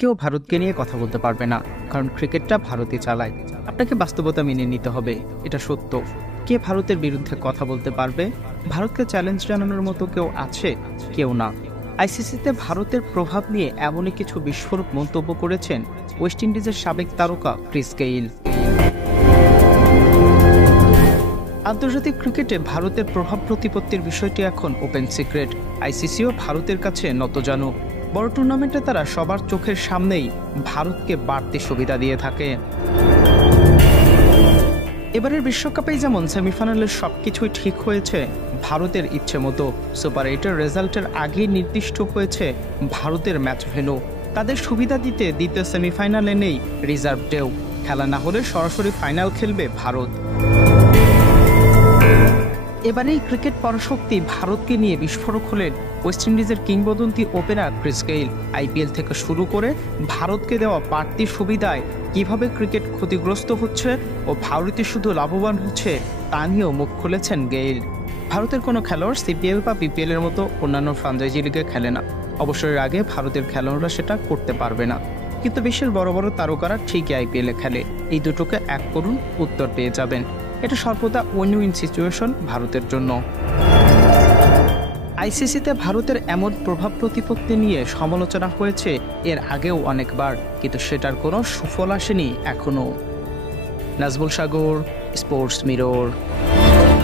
কেউ ভারতকে নিয়ে কথা বলতে পারবে না, কারণ ক্রিকেটটা ভারতই চালায়। আপনাকে বাস্তবতা মেনে নিতে হবে, এটা সত্য। কে ভারতের বিরুদ্ধে কথা বলতে পারবে? ভারতকে চ্যালেঞ্জ জানানোর মতো কেউ আছে? কেউ না। আইসিসিতে ভারতের প্রভাব নিয়ে এমনই কিছু বিস্ফোরক মন্তব্য করেছেন ওয়েস্ট ইন্ডিজের সাবেক তারকা ক্রিস গেইল। আন্তর্জাতিক ক্রিকেটে ভারতের প্রভাব প্রতিপত্তির বিষয়টি এখন ওপেন সিক্রেট। আইসিসিও ভারতের কাছে নতজানু। বড় টুর্নামেন্টে তারা সবার চোখের সামনেই ভারতকে বাড়তি সুবিধা দিয়ে থাকে। এবারের বিশ্বকাপেই যেমন সেমিফাইনালের সবকিছুই ঠিক হয়েছে ভারতের ইচ্ছে মতো, সুপার 8-এর রেজাল্টের আগেই নির্দিষ্ট হয়েছে ভারতের ম্যাচ ভেন্যু। তাদের সুবিধা দিতে দ্বিতীয় সেমিফাইনালে নেই রিজার্ভ ডেও। খেলা না হলে সরাসরি ফাইনাল খেলবে ভারত। এবারে এই ক্রিকেট পরাশক্তি ভারতকে নিয়ে বিস্ফোরক হলেন ওয়েস্ট ইন্ডিজের কিংবদন্তি ওপেনার ক্রিস গেইল। আইপিএল থেকে শুরু করে ভারতকে দেওয়া বাড়তি সুবিধায় কিভাবে ক্রিকেট ক্ষতিগ্রস্ত হচ্ছে ও ভারতই শুধু লাভবান হচ্ছে তা নিয়েও মুখ খুলেছেন গেইল। ভারতের কোনো খেলোয়াড় সিপিএল বা বিপিএল এর মতো অন্যান্য ফ্রাঞ্চাইজি লিগে খেলে না। অবসরের আগে ভারতের খেলোয়াড়রা সেটা করতে পারবে না, কিন্তু বিশ্বের বড় বড় তারকারা ঠিকই আইপিএলে খেলে। এই দুটোকে এক করুন, উত্তর পেয়ে যাবেন। এটা সর্বদা উইন উইন সিচুয়েশন ভারতের জন্য। আইসিসিতে ভারতের এমন প্রভাব প্রতিপত্তি নিয়ে সমালোচনা হয়েছে এর আগেও অনেকবার, কিন্তু সেটার কোনো সুফল আসেনি এখনো। নাজমুল সাগর, স্পোর্টস মিরর।